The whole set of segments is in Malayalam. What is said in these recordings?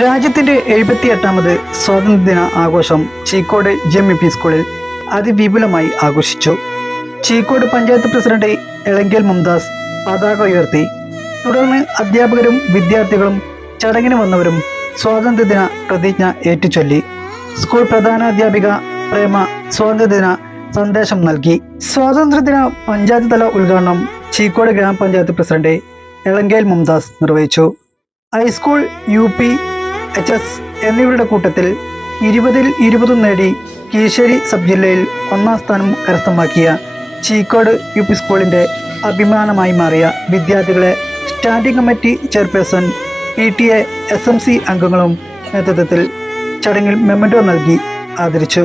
രാജ്യത്തിന്റെ എഴുപത്തി എട്ടാമത് സ്വാതന്ത്ര്യദിന ആഘോഷം ചീക്കോട് ജി എം പി സ്കൂളിൽ അതിവിപുലമായി ആഘോഷിച്ചു. ചീക്കോട് പഞ്ചായത്ത് പ്രസിഡന്റ് എളങ്കേൽ മുംതാസ് പതാക ഉയർത്തി. തുടർന്ന് അധ്യാപകരും വിദ്യാർത്ഥികളും ചടങ്ങിന് വന്നവരും സ്വാതന്ത്ര്യദിന പ്രതിജ്ഞ ഏറ്റുചൊല്ലി. സ്കൂൾ പ്രധാനാധ്യാപിക പ്രേമ സ്വാതന്ത്ര്യദിന സന്ദേശം നൽകി. സ്വാതന്ത്ര്യദിന പഞ്ചായത്ത് തല ഉദ്ഘാടനം ചീക്കോട് ഗ്രാമപഞ്ചായത്ത് പ്രസിഡന്റ് എളങ്കേൽ മുംതാസ് നിർവഹിച്ചു. High school U P H S എന്നിവരുടെ കൂട്ടത്തിൽ ഇരുപതിൽ ഇരുപതും നേടി കീശേരി സബ് ജില്ലയിൽ ഒന്നാം സ്ഥാനം കരസ്ഥമാക്കിയ ചീക്കോട് യു പി സ്കൂളിന്റെ അഭിമാനമായി മാറിയ വിദ്യാർത്ഥികളെ standing committee chairperson P T A S M C അംഗങ്ങളും നേതൃത്വത്തിൽ ചടങ്ങിൽ മെമ്മൻഡോ നൽകി ആദരിച്ചു.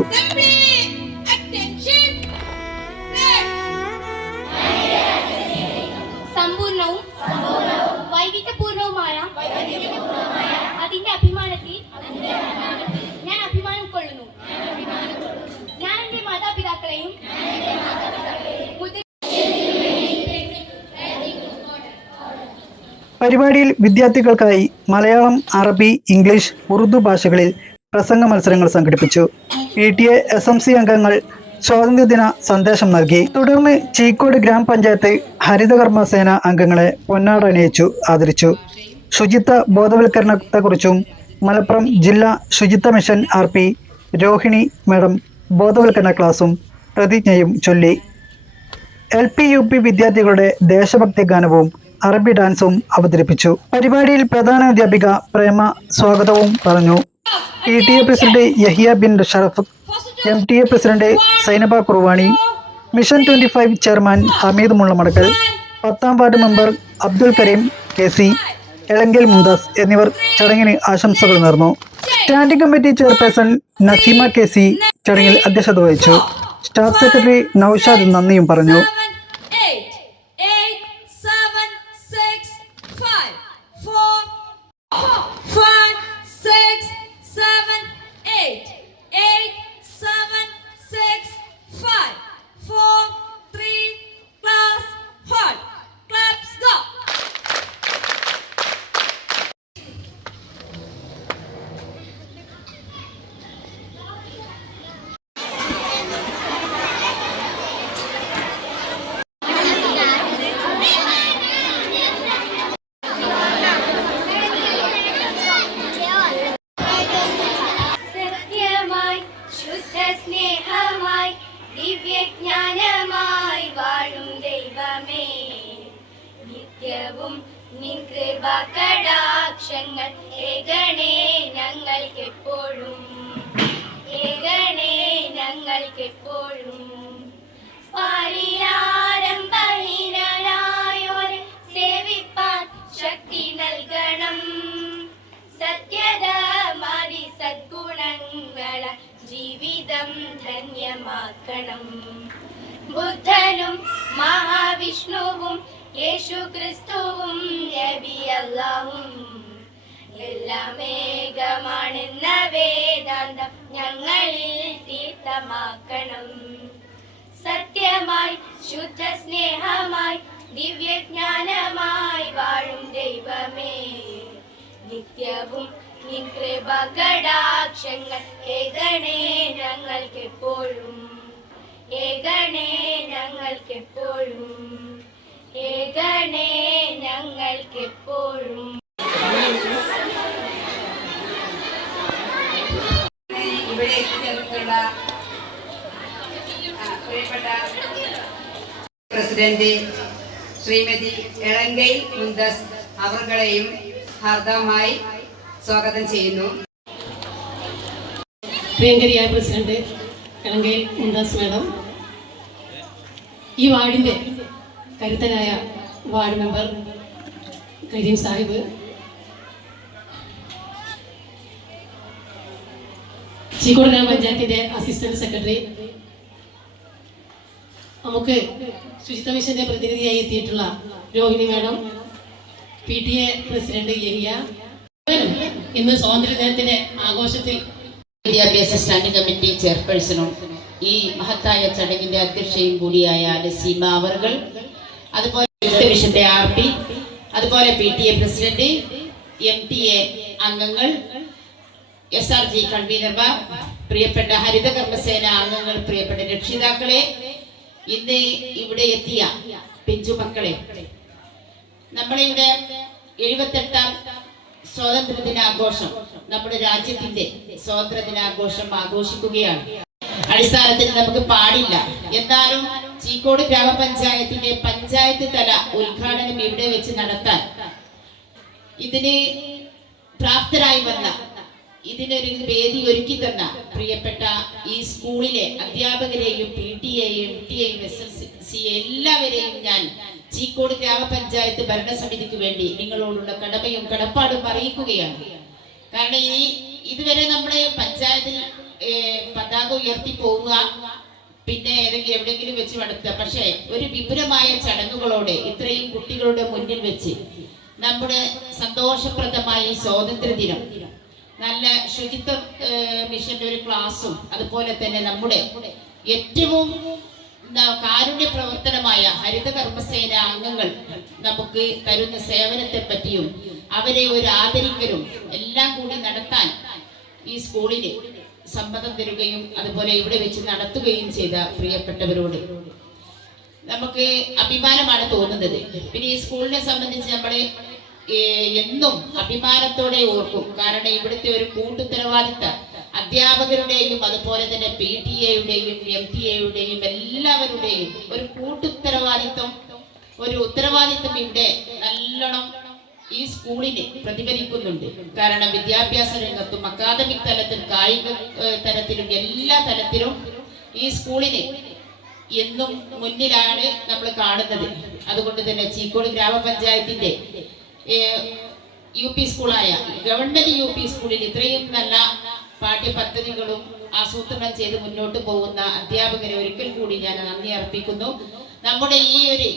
പരിപാടിയിൽ വിദ്യാർത്ഥികൾക്കായി മലയാളം അറബി ഇംഗ്ലീഷ് ഉറുദു ഭാഷകളിൽ പ്രസംഗ മത്സരങ്ങൾ സംഘടിപ്പിച്ചു. P T A S M C അംഗങ്ങൾ സ്വാതന്ത്ര്യദിന സന്ദേശം നൽകി. തുടർന്ന് ചീക്കോട് ഗ്രാമപഞ്ചായത്ത് ഹരിതകർമ്മ സേന അംഗങ്ങളെ പൊന്നാട അണിയിച്ചു ആദരിച്ചു. ശുചിത്വ ബോധവൽക്കരണത്തെക്കുറിച്ചും മലപ്പുറം ജില്ലാ ശുചിത്വ mission R P Rohini madam ബോധവൽക്കരണ ക്ലാസും പ്രതിജ്ഞയും ചൊല്ലി. എൽ പി യു പി വിദ്യാർത്ഥികളുടെ ദേശഭക്തി ഗാനവും അറബി ഡാൻസും അവതരിപ്പിച്ചു. പരിപാടിയിൽ പ്രധാന അധ്യാപിക പ്രേമ സ്വാഗതവും പറഞ്ഞു. P T A president Yahiya bin Sharaf M T A president Zainaba Kurvani mission twenty five chairman Hameed Mullamadakkal പത്താം ward member Abdul Kareem K C Elankal Mumtaz എന്നിവർ ചടങ്ങിന് ആശംസകൾ നേർന്നു. Standing committee chairperson Naseema K C ചടങ്ങിൽ അധ്യക്ഷത വഹിച്ചു. സ്റ്റാഫ് സെക്രട്ടറി നൌഷാദ് നന്ദിയും പറഞ്ഞു. ധന്യമാക്കണം. ബുദ്ധനും മഹാവിഷ്ണുവും യേശു ക്രിസ്തുവും നബി അല്ലാഹും. എല്ലാം ഏകമാണെന്ന വേദാന്തം ഞങ്ങളിൽ തീർത്ഥമാക്കണം. സത്യമായി ശുദ്ധ സ്നേഹമായി ദിവ്യജ്ഞാനമായി വാഴും ദൈവമേ. നിത്യവും നിൻ കൃപ കടാക്ഷങ്ങൾ ഏകണേ ഞങ്ങൾക്കെപ്പോഴും. ഏകണേ ഞങ്ങൾക്കെപ്പോഴും. ഏകണേ ഞങ്ങൾക്കെപ്പോഴും. ഇവിടെ പ്രസിഡന്റ് ശ്രീമതി എളങ്കൈ മുന്തസ് അവർകളെയും ഹാർദവമായി സ്വാഗതം ചെയ്യുന്നു. പ്രിയങ്കരിയായ പ്രസിഡന്റ് കിളങ്കയിൽ മുന്താസ് മേഡം. ഈ വാർഡിന്റെ കരുത്തനായ വാർഡ് മെമ്പർ കരീം സാഹിബ്. ചീക്കോട് ഗ്രാമപഞ്ചായത്തിന്റെ അസിസ്റ്റന്റ് സെക്രട്ടറി. നമുക്ക് ശുചിത്വ മിഷന്റെ പ്രതിനിധിയായി എത്തിയിട്ടുള്ള Rohini madam P T A president Yahiya. ഇന്ന് സ്വാതന്ത്ര്യദിനത്തിന്റെ ആഘോഷത്തിൽ വിദ്യാഭ്യാസ സ്റ്റാൻഡിംഗ് കമ്മിറ്റി ചെയർപേഴ്സണും ഈ മഹത്തായ ചടങ്ങിന്റെ അധ്യക്ഷയും കൂടിയായ നസീമ അവർകൾ അതുപോലെ ആർ പി അതുപോലെ P T A president M T A അംഗങ്ങൾ എസ് ആർ ജി കൺവീനർമാർ പ്രിയപ്പെട്ട ഹരിത കർമ്മസേന അംഗങ്ങൾ പ്രിയപ്പെട്ട രക്ഷിതാക്കളെ ഇന്ന് ഇവിടെ എത്തിയ പിഞ്ചുമക്കളെ നമ്മളിവിടെ എഴുപത്തെട്ടാം സ്വാതന്ത്ര്യ ദിനാഘോഷം നമ്മുടെ രാജ്യത്തിന്റെ സ്വാതന്ത്ര്യ ദിനാഘോഷം ആഘോഷിക്കുകയാണ്. അടിസ്ഥാനത്തിൽ നമുക്ക് പാടില്ല. എന്നാലും ചീക്കോട് ഗ്രാമപഞ്ചായത്തിന്റെ പഞ്ചായത്ത് തല ഉദ്ഘാടനം ഇവിടെ വെച്ച് നടത്താൻ ഇതിന് പ്രാപ്തരായി വന്ന ഇതിനൊരു വേദി ഒരുക്കി തന്ന പ്രിയപ്പെട്ട ഈ സ്കൂളിലെ അധ്യാപകരെയും പി ടി എയും ടി എയും എസ് എൽ സി എല്ലാവരെയും ഞാൻ ചീക്കോട് ഗ്രാമപഞ്ചായത്ത് ഭരണസമിതിക്ക് വേണ്ടി നിങ്ങളോടുള്ള കടമയും കടപ്പാടും അറിയിക്കുകയാണ്. കാരണം ഈ ഇതുവരെ നമ്മുടെ പഞ്ചായത്തിൽ പതാക ഉയർത്തി പോവുക പിന്നെ ഏതെങ്കിലും എവിടെയെങ്കിലും വെച്ച് നടത്തുക പക്ഷേ ഒരു വിപുലമായ ചടങ്ങുകളോടെ ഇത്രയും കുട്ടികളുടെ മുന്നിൽ വെച്ച് നമ്മുടെ സന്തോഷപ്രദമായ ഈ സ്വാതന്ത്ര്യ ദിനം നല്ല ശുചിത്വ മിഷന്റെ ഒരു ക്ലാസ്സും അതുപോലെ തന്നെ നമ്മുടെ ഏറ്റവും കാരുണ്യ പ്രവർത്തനമായ ഹരിത കർമ്മസേന അംഗങ്ങൾ നമുക്ക് തരുന്ന സേവനത്തെ പറ്റിയും അവരെ ഒരു ആദരിക്കലും എല്ലാം കൂടി നടത്താൻ ഈ സ്കൂളിന് സമ്മതം തരുകയും അതുപോലെ ഇവിടെ വെച്ച് നടത്തുകയും ചെയ്ത പ്രിയപ്പെട്ടവരോട് നമുക്ക് അഭിമാനമാണ് തോന്നുന്നത്. പിന്നെ ഈ സ്കൂളിനെ സംബന്ധിച്ച് നമ്മൾ ഏഹ്, എന്നും അഭിമാനത്തോടെ ഓർക്കും. കാരണം ഇവിടുത്തെ ഒരു കൂട്ടുത്തരവാദിത്ത അധ്യാപകരുടെയും അതുപോലെ തന്നെ പി ടി എയുടെയും എം ടി എയുടെയും എല്ലാവരുടെയും ഒരു കൂട്ടുത്തരവാദിത്വം ഒരു ഉത്തരവാദിത്വം ഇവിടെ നല്ലോണം ഈ സ്കൂളിനെ പ്രതിഫലിക്കുന്നുണ്ട്. കാരണം വിദ്യാഭ്യാസ രംഗത്തും അക്കാദമിക് തലത്തിൽ കായിക തലത്തിലും എല്ലാ തലത്തിലും ഈ സ്കൂളിനെ എന്നും മുന്നിലാണ് നമ്മൾ കാണുന്നത്. അതുകൊണ്ട് തന്നെ ചീക്കോട് ഗ്രാമപഞ്ചായത്തിന്റെ യു പി സ്കൂളായ ഗവൺമെന്റ് യു പി സ്കൂളിൽ ഇത്രയും നല്ല പാഠ്യപദ്ധതികളും ആസൂത്രണം ചെയ്ത് മുന്നോട്ട് പോകുന്ന അധ്യാപകരെ ഒരിക്കൽ കൂടി ഞാൻ നന്ദി അർപ്പിക്കുന്നു. നമ്മുടെ ഈ ഒരു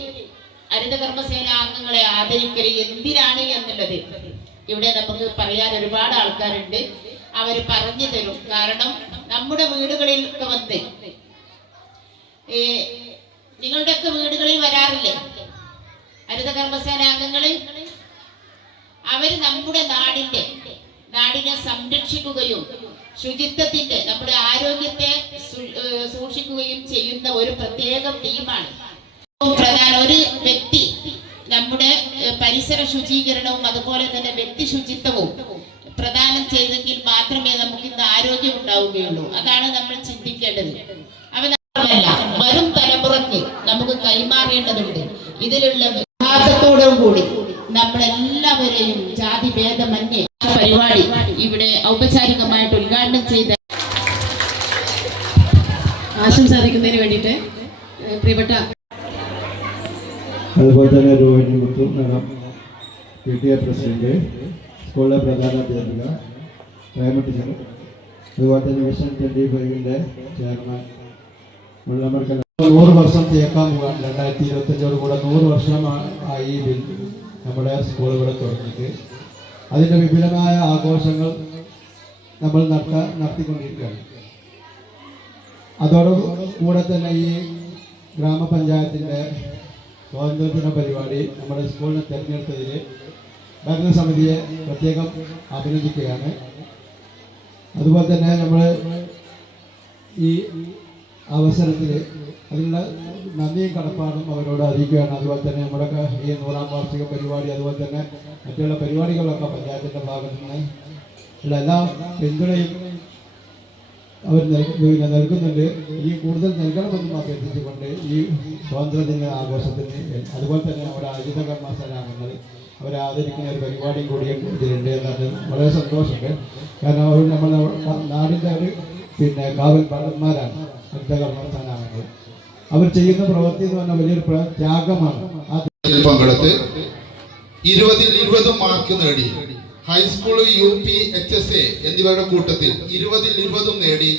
ഹരിത കർമ്മസേന അംഗങ്ങളെ ആദരിക്കൽ എന്തിനാണ് എന്നുള്ളത് ഇവിടെ നമുക്ക് പറയാൻ ഒരുപാട് ആൾക്കാരുണ്ട്. അവർ പറഞ്ഞു തരും. കാരണം നമ്മുടെ വീടുകളിൽ ഒക്കെ വന്ന് നിങ്ങളുടെയൊക്കെ വീടുകളിൽ വരാറില്ലേ? ഹരിത കർമ്മസേന അവർ നമ്മുടെ നാടിന്റെ നാടിനെ സംരക്ഷിക്കുകയും ശുചിത്വത്തിന്റെ നമ്മുടെ ആരോഗ്യത്തെ സൂക്ഷിക്കുകയും ചെയ്യുന്ന ഒരു പ്രത്യേക ടീമാണ്. പ്രധാന ഒരു വ്യക്തി നമ്മുടെ പരിസര ശുചീകരണവും അതുപോലെ തന്നെ വ്യക്തി ശുചിത്വവും പ്രദാനം ചെയ്തെങ്കിൽ മാത്രമേ നമുക്ക് ഇന്ന് ആരോഗ്യം ഉണ്ടാവുകയുള്ളൂ. അതാണ് നമ്മൾ ചിന്തിക്കേണ്ടത്. അവ നമ്മളല്ല വരും തലമുറയ്ക്ക് നമുക്ക് കൈമാറേണ്ടതുണ്ട്. ഇതിലുള്ള വിഭാഗത്തോടും കൂടി നമ്മളെല്ലാവരെയും ജാതി ഭേദമന്യേ പരിപാടി ഇവിടെ ഔപചാരികമായിട്ട് ഉദ്ഘാടനം ചെയ്ത ആശംസാധിക്കുന്നതിന് വേണ്ടിയിട്ട് പ്രിയപ്പെട്ട അതുപോലെ തന്നെ Rohini Muthu madam P T A president സ്കൂളിലെ പ്രധാന അധ്യാപിക പ്രേമ ടീച്ചർ അതുപോലെ തന്നെ മിഷൻ ട്വന്റി ഫൈവിന്റെ ചെയർമാൻ മുള്ളമർക്കൽ നൂറ് വർഷം തേക്കാൻ രണ്ടായിരത്തി ഇരുപത്തഞ്ചോട് കൂടെ നൂറ് വർഷം ആയി നമ്മുടെ സ്കൂളുകളെ ഇവിടെ തുടങ്ങിയിട്ട് അതിന്റെ വിപുലമായ ആഘോഷങ്ങൾ നമ്മൾ നടത്ത നടത്തിക്കൊണ്ടിരിക്കുകയാണ്. അതോട് കൂടെ തന്നെ ഈ ഗ്രാമപഞ്ചായത്തിന്റെ സ്വാതന്ത്ര്യദിന പരിപാടി നമ്മുടെ സ്കൂളിനെ തിരഞ്ഞെടുത്തതിൽ ഭരണസമിതിയെ പ്രത്യേകം അഭിനന്ദിക്കുകയാണ്. അതുപോലെ തന്നെ നമ്മൾ ഈ അവസരത്തിൽ അതിനുള്ള നന്ദിയും കടപ്പാടും അവരോട് അറിയിക്കുകയാണ്. അതുപോലെ തന്നെ നമ്മുടെ ഈ നൂറാം വാർഷിക പരിപാടി അതുപോലെ തന്നെ മറ്റുള്ള പരിപാടികളൊക്കെ പഞ്ചായത്തിന്റെ ഭാഗത്തു നിന്ന് ഉള്ള എല്ലാ പിന്തുണയും അവർ പിന്നെ നൽകുന്നുണ്ട്. ഇനി കൂടുതൽ നൽകണമെന്നും അഭ്യർത്ഥിച്ചുകൊണ്ട് ഈ സ്വാതന്ത്ര്യദിന ആഘോഷത്തിന് അതുപോലെ തന്നെ നമ്മുടെ ആയുധ കർമ്മസേനാംഗങ്ങൾ അവരെ ആദരിക്കുന്ന ഒരു പരിപാടിയും കൂടി ഇതിലുണ്ട് എന്നത് വളരെ സന്തോഷമുണ്ട്. കാരണം അവർ നമ്മുടെ നാടിന്റെ ഒരു പിന്നെ കാവൽ ഭടന്മാരാണ് അജിത കർമ്മസേനാംഗങ്ങൾ അവർ ചെയ്യുന്ന പ്രവൃത്തി എന്ന് പറഞ്ഞാൽ വലിയൊരു ത്യാഗമാണ്. പങ്കെടുത്ത് ഇരുപതിൽ ഇരുപത് മാർക്ക് നേടി. High school U P H S A എന്നിവരുടെ കൂട്ടത്തിൽ ഇരുപതിൽ ഇരുപതും നേടി.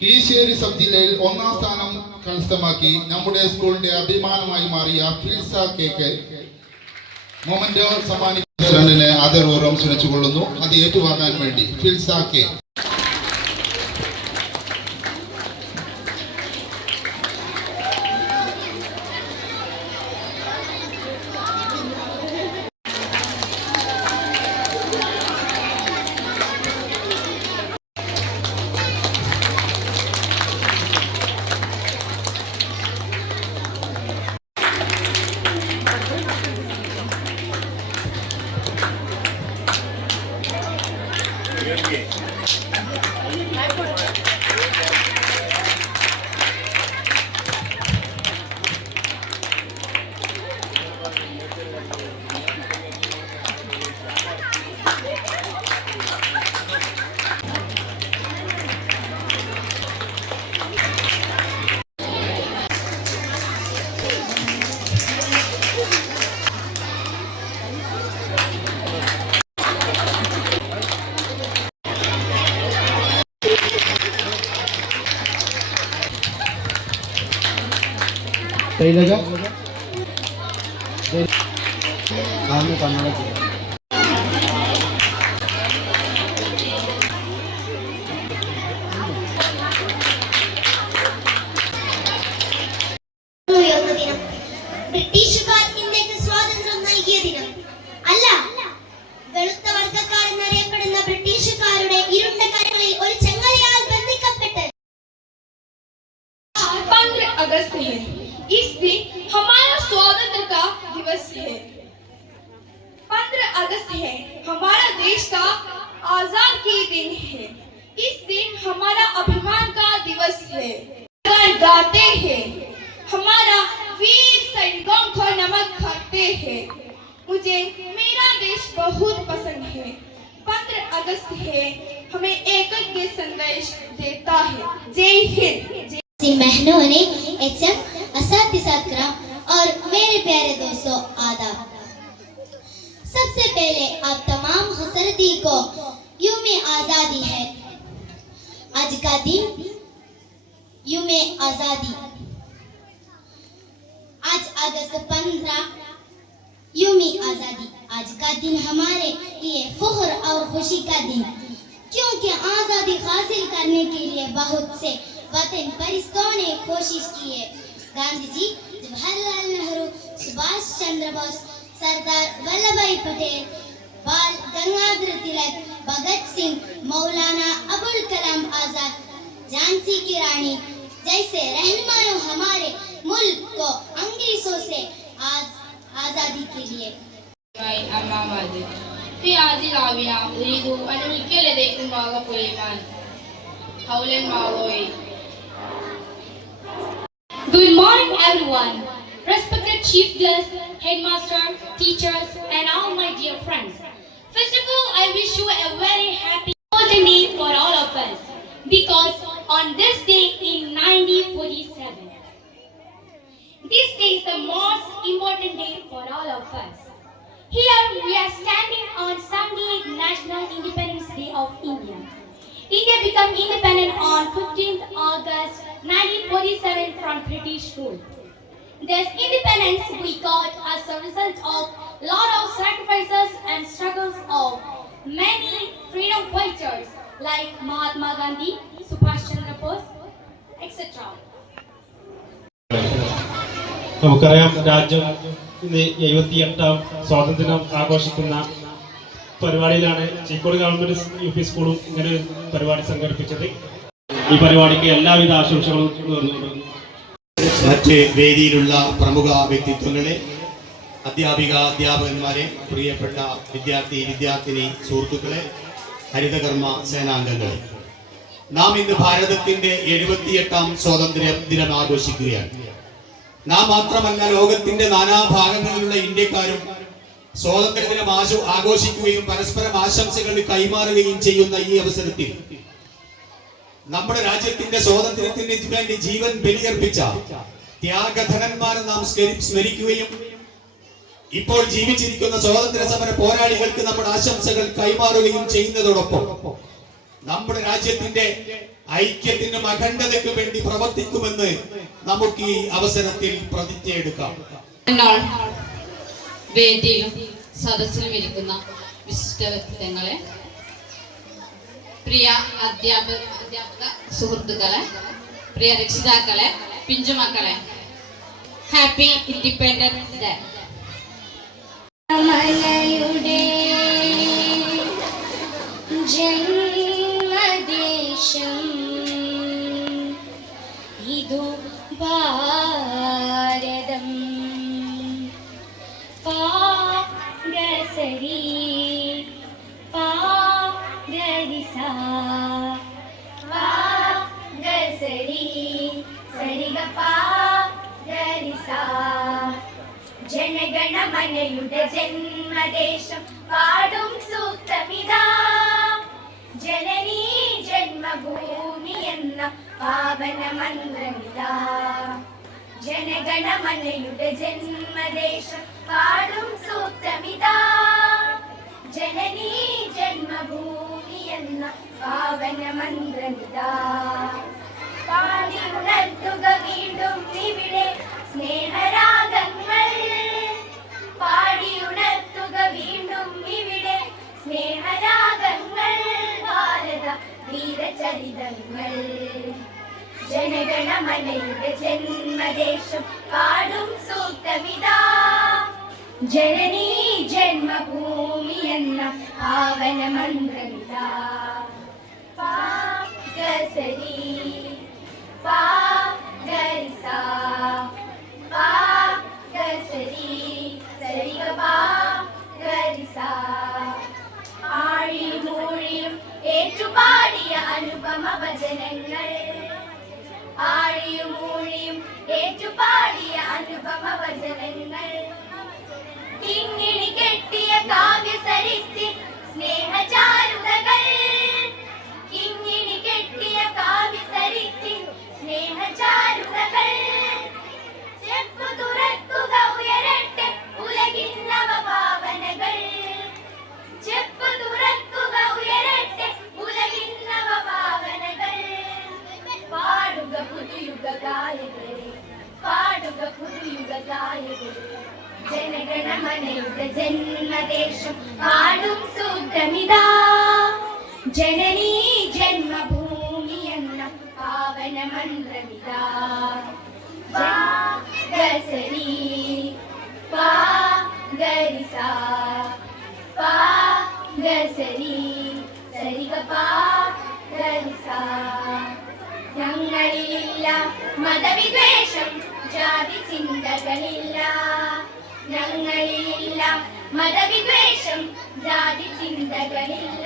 കീശേരി സബ് ജില്ലയിൽ ഒന്നാം സ്ഥാനം കരസ്ഥമാക്കി നമ്മുടെ സ്കൂളിന്റെ അഭിമാനമായി മാറിയ ഫിൽസ കേക്ക് മൊമന്റോ സമ്മാനിക്കുന്ന ആദരപൂർവം ക്ഷണിച്ചുകൊള്ളുന്നു അത് ഏറ്റുവാങ്ങാൻ വേണ്ടി ഫിൽസ കെ. सही लगा काम में करना चाहिए अगस्त है, हमें एकता के संदेश देता है। जय हिंद। जय ने एच एफ़ असातिसात्रा और मेरे प्यारे दोस्तों, आदाब। सबसे पहले आप तमाम हसरती को यूम आज़ादी है। आज का दिन यूम आज़ादी। आज अगस्त पंद्रह यूमी आज़ादी। आज का दिन हमारे लिए फख्र और खुशी का दिन। क्योंकि आज़ादी हासिल करने के लिए बहुत से वतन परिस्तों ने कोशिश की है। गांधी जी जवाहरलाल नेहरू, सुभाष चंद्र बोस, सरदार वल्लभ भाई पटेल, बाल गंगाधर तिलक, भगत सिंह, मौलाना अबुल कलाम आज़ाद, झांसी की रानी, जैसे रहनुमाओं हमारे मुल्क को अंग्रेज़ों से आज आज़ादी के लिए أما بعد في هذه الآونة أريد أن ألقي لديكم بعض كلمات حول الموضوع Good morning everyone, respected chief guests, headmaster, teachers and all my dear friends. First of all, I wish you a very happy golden day for all of us because on this day in 1947, this day is the most important day for all of us. Here we are standing on 78th National Independence Day of India. India became independent on 15th August 1947 from British rule. This independence we got as a result of lot of sacrifices and struggles of many freedom fighters like Mahatma Gandhi, Subhash Chandra Bose, etc. നമുക്കറിയാം രാജ്യം ഇന്ന് എഴുപത്തിയെട്ടാം സ്വാതന്ത്ര്യം ആഘോഷിക്കുന്ന പരിപാടിയിലാണ് ചീക്കോട് ഗവൺമെന്റ് യു പി സ്കൂളും ഇങ്ങനെ പരിപാടി സംഘടിപ്പിച്ചത്. ഈ പരിപാടിക്ക് എല്ലാവിധ ആശംസകളും മറ്റ് വേദിയിലുള്ള പ്രമുഖ വ്യക്തിത്വങ്ങളെ അധ്യാപിക അധ്യാപകന്മാരെ പ്രിയപ്പെട്ട വിദ്യാർത്ഥി വിദ്യാർത്ഥിനി സുഹൃത്തുക്കളെ ഹരിതകർമ്മ സേനാംഗങ്ങളെ. നാം ഇന്ന് ഭാരതത്തിന്റെ എഴുപത്തിയെട്ടാം സ്വാതന്ത്ര്യ ദിനം ആഘോഷിക്കുകയാണ്. നാം മാത്രമല്ല ലോകത്തിന്റെ നാനാഭാഗങ്ങളിലുള്ള ഇന്ത്യക്കാരും സ്വാതന്ത്ര്യദിനം ആശു ആഘോഷിക്കുകയും പരസ്പരം ആശംസകൾ കൈമാറുകയും ചെയ്യുന്ന ഈ അവസരത്തിൽ നമ്മുടെ രാജ്യത്തിന്റെ സ്വാതന്ത്ര്യത്തിന് വേണ്ടി ജീവൻ ബലിയർപ്പിച്ച ത്യാഗധനന്മാരെ നാം സ്മരിക്കുകയും ഇപ്പോൾ ജീവിച്ചിരിക്കുന്ന സ്വാതന്ത്ര്യ സമര പോരാളികൾക്ക് നമ്മുടെ ആശംസകൾ കൈമാറുകയും ചെയ്യുന്നതോടൊപ്പം നമ്മുടെ രാജ്യത്തിന്റെ ഐക്യത്തിനും അഖണ്ഡതയ്ക്കും വേണ്ടി പ്രവർത്തിക്കുമെന്ന് നമുക്ക് ഈ അവസരത്തിൽ പ്രതിജ്ഞ എടുക്കാം വേദിയിലും സദസ്സിലും ഇരിക്കുന്ന വിശിഷ്ട വ്യക്തിത്വങ്ങളെ പ്രിയ അധ്യാപക അധ്യാപക സുഹൃത്തുക്കളെ പ്രിയ രക്ഷിതാക്കളെ പിഞ്ചുമക്കളെ ഹാപ്പി ഇൻഡിപെൻഡൻസ് ഡേ മലയുടെ ജന്മദേശം ഭാരതം. പാഗസരി പാഗരിസ പാഗസരി സരിഗ പാഗരിസ ജനഗണമനയുടെ ജന്മദേശം പാടും സൂക്തമിതാ. ജനനീ ജന്മഭൂമി പാവന പാവനമന്ത്രമിത ജനഗണമനയുടെ ജന്മദേശം പാടും സൂക്തമിതാ. ജനനീ ജന്മഭൂമി എന്ന പാവന പാവനമന്ത്രമിതാ പാടി ഉണർത്തുക വീണ്ടും ഇവിടെ സ്നേഹരാഗങ്ങൾ. പാടി ഉണർത്തുക വീണ്ടും ഇവിടെ സ്നേഹരാഗങ്ങൾ. ഭാരത വീരചരിതങ്ങൾ. ജന്മദേശം പാടും സൂക്തമിതാ. ജന്മഭൂമി എന്ന മന്ത്രമിതാ ഏറ്റുപാടിയ അനുപമ വചനങ്ങൾ ആഴിയും മൂഴിയും ഏറ്റുപാടിയ അനുപമ വചനങ്ങൾ കിങ്ങിണി കെട്ടിയ കാവ്യസരിത്തിൽ സ്നേഹചാരുതകൾ മതവിദ്വേഷം ജാതി ചിന്തകളില്ല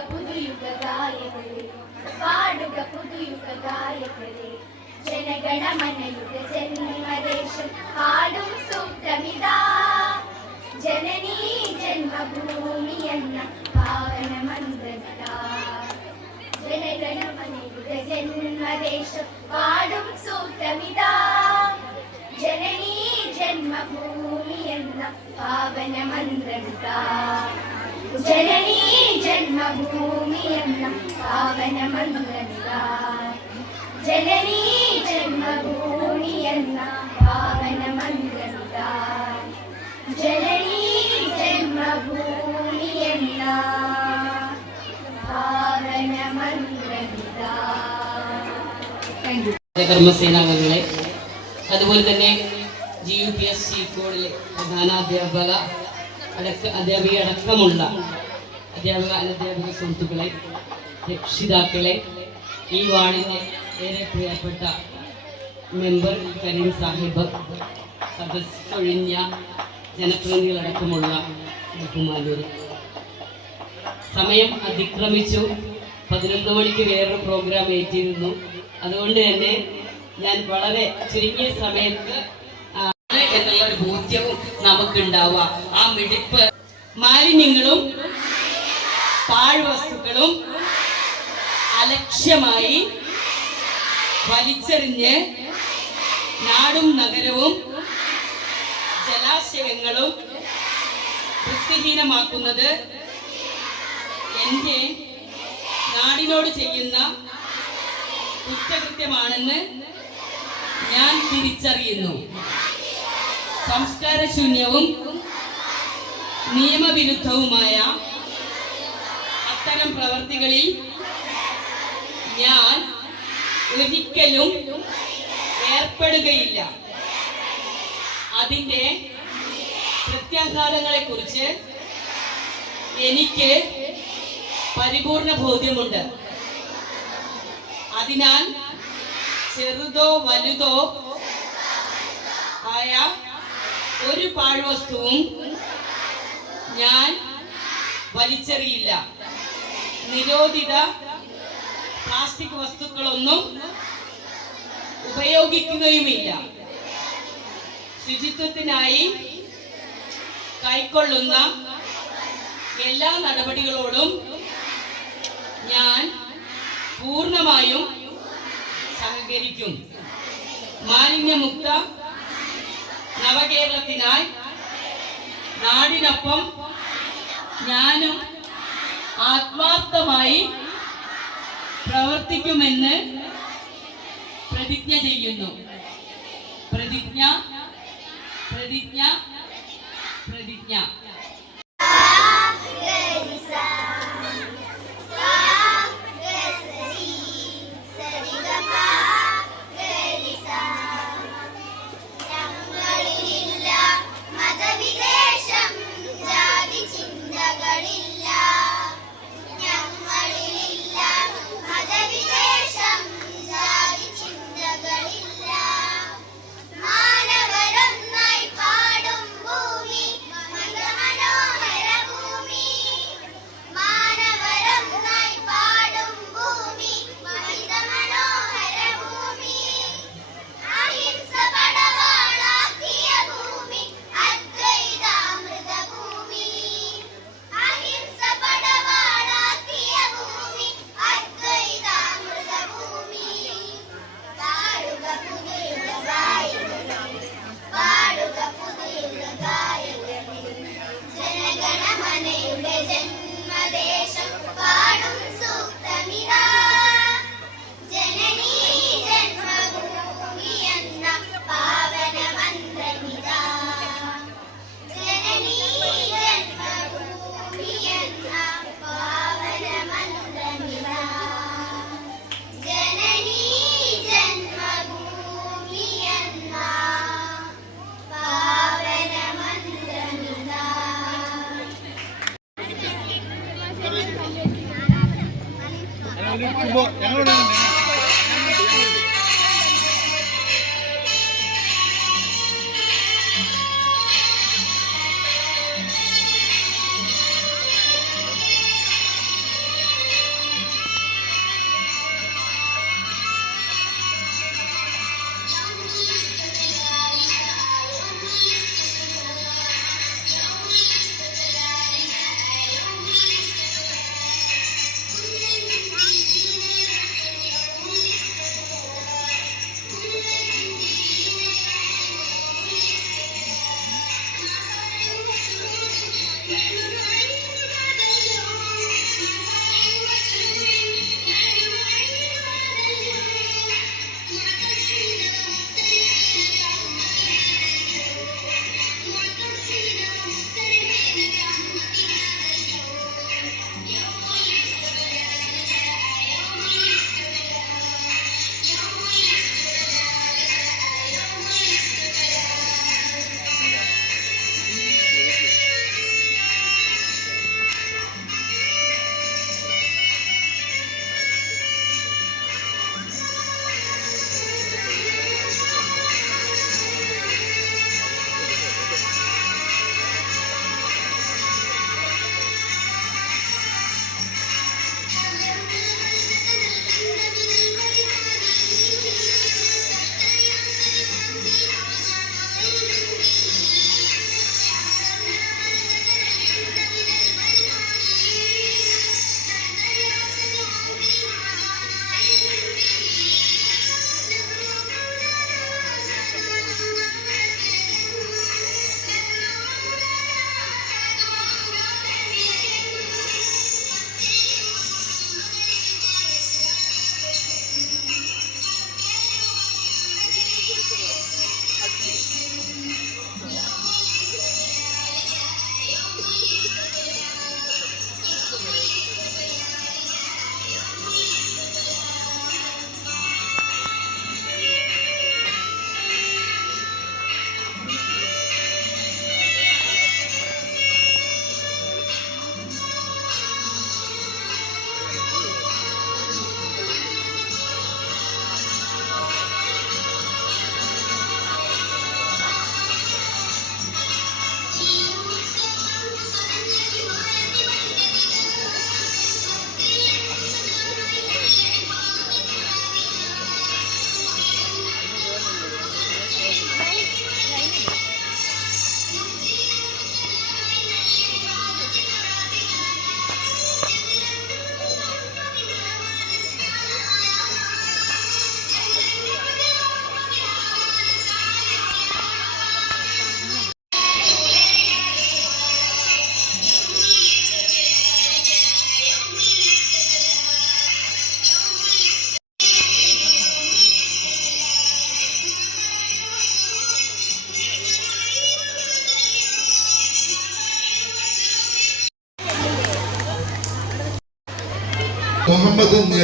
പാടുക പുതുയുഗ ഗായകരെ പാടുക പുതുയുഗ ഗായകരെ ജനഗണമനയുടെ ജന്മദേശം പാടും സൂത്രമിതാ ജനനീ ജന്മഭൂമി എന്ന പാവന മന്ത്രമിതാ ജനഗണമനയുഗ ജന്മദേശം പാടും സൂത്രമിതാ ജനനീ ജന്മഭൂമി എന്ന പാവന മന്ത്രമിതാ ജനനീ ജന്മഭൂമി എന്ന പാവന മന്ത്രമിതാ ജനനീ ജന്മഭൂമി എന്ന പാവന മന്ത്രമിതാ ജനനീ ജന്മഭൂമി എന്ന പാവന മന്ത്രമിതാ കർമ്മസേനാംഗങ്ങളെ അതുപോലെ തന്നെ G U P S C കോഡിലെ പ്രധാനാധ്യാപക അടക്ക അധ്യാപിക അടക്കമുള്ള അധ്യാപക അനധ്യാപക സുഹൃത്തുക്കളെ രക്ഷിതാക്കളെ ഈ വാർഡിന്റെ ഏറെ പ്രിയപ്പെട്ട മെമ്പർ കരീം സാഹിബ് സദസ്സൊഴിഞ്ഞ ജനപ്രതിനിധികളടക്കമുള്ള ബഹുമാനൂർ സമയം അതിക്രമിച്ചു. പതിനൊന്ന് മണിക്ക് വേറൊരു പ്രോഗ്രാം ഏറ്റിരുന്നു അതുകൊണ്ട് തന്നെ ഞാൻ വളരെ ചുരുങ്ങിയ സമയത്ത് ആ, എന്നുള്ള ഒരു ബോധ്യവും നമുക്കുണ്ടാവുക. ആ മിടിപ്പ് മാലിന്യങ്ങളും പാഴ്വസ്തുക്കളും അലക്ഷ്യമായി വലിച്ചെറിഞ്ഞ് നാടും നഗരവും ജലാശയങ്ങളും വൃത്തിഹീനമാക്കുന്നത് എന്റെ നാടിനോട് ചെയ്യുന്ന കുറ്റകൃത്യമാണെന്ന് ഞാൻ തിരിച്ചറിയുന്നു. സംസ്കാരശൂന്യവും നിയമവിരുദ്ധവുമായ അത്തരം പ്രവർത്തികളിൽ ഞാൻ ഒരിക്കലും ഏർപ്പെടുകയില്ല. അതിന്റെ പ്രത്യാഘാതങ്ങളെക്കുറിച്ച് എനിക്ക് പരിപൂർണ ബോധ്യമുണ്ട്. അതിനാൽ ചെറുതോ വലുതോ ആയ ഒരു പാഴ്വസ്തുവും ഞാൻ വലിച്ചെറിയില്ല. നിരോധിത പ്ലാസ്റ്റിക് വസ്തുക്കളൊന്നും ഉപയോഗിക്കുകയുമില്ല. ശുചിത്വത്തിനായി കൈക്കൊള്ളുന്ന എല്ലാ നടപടികളോടും ഞാൻ പൂർണമായും സഹകരിക്കും. മാലിന്യമുക്ത നവകേരളത്തിനായി നാടിനൊപ്പം ഞാനും ആത്മാർത്ഥമായി പ്രവർത്തിക്കുമെന്ന് പ്രതിജ്ഞ ചെയ്യുന്നു. പ്രതിജ്ഞ പ്രതിജ്ഞ പ്രതിജ്ഞ. 两个人。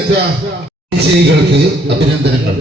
നജാഹ് വിജയികൾക്ക് അഭിനന്ദനങ്ങൾ